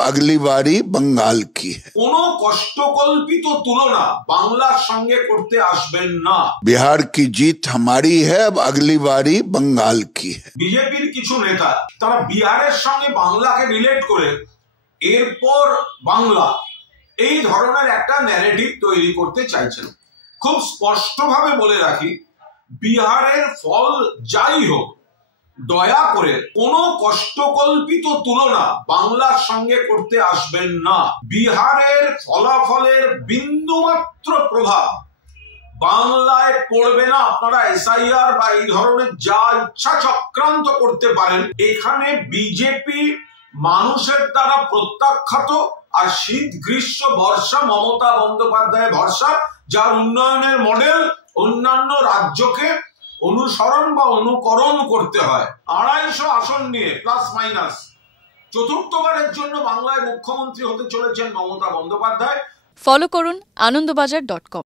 अगली बारी बंगाल की है। কোনো কষ্টকল্পিত তুলনা বাংলার সঙ্গে করতে আসবেন না। बिहार की जीत हमारी है, अब अगली बारी बंगाल की है। বিজেপির কিছু নেতা তারা বিহারের সঙ্গে বাংলাকে রিলেট করে এরপর বাংলা এই ধরনের একটা ন্যারেটিভ তৈরি করতে চাইছেন। খুব স্পষ্টভাবে বলে রাখি, বিহারের ফল যাই হোক, দয়া করে কোনো কষ্টকল্পিত তুলনা বাংলার সঙ্গে করতে আসবেন না। বিহারের ফলাফলের বিন্দুমাত্র প্রভাব বাংলায় পড়বে না। আপনারা এসআইআর বা এই ধরনের যা ইচ্ছা চক্রান্ত করতে পারেন, এখানে বিজেপি মানুষের দ্বারা প্রত্যাখ্যাত। আর শীত গ্রীষ্ম বর্ষা মমতা বন্দ্যোপাধ্যায় ভরসা, যার উন্নয়নের মডেল অন্যান্য রাজ্যকে অনুসরণ বা অনুকরণ করতে হয়। 250 আসন নিয়ে প্লাস মাইনাস চতুর্থবারের জন্য বাংলায় মুখ্যমন্ত্রী হতে চলেছেন মমতা বন্দ্যোপাধ্যায়। ফলো করুন আনন্দবাজার.com।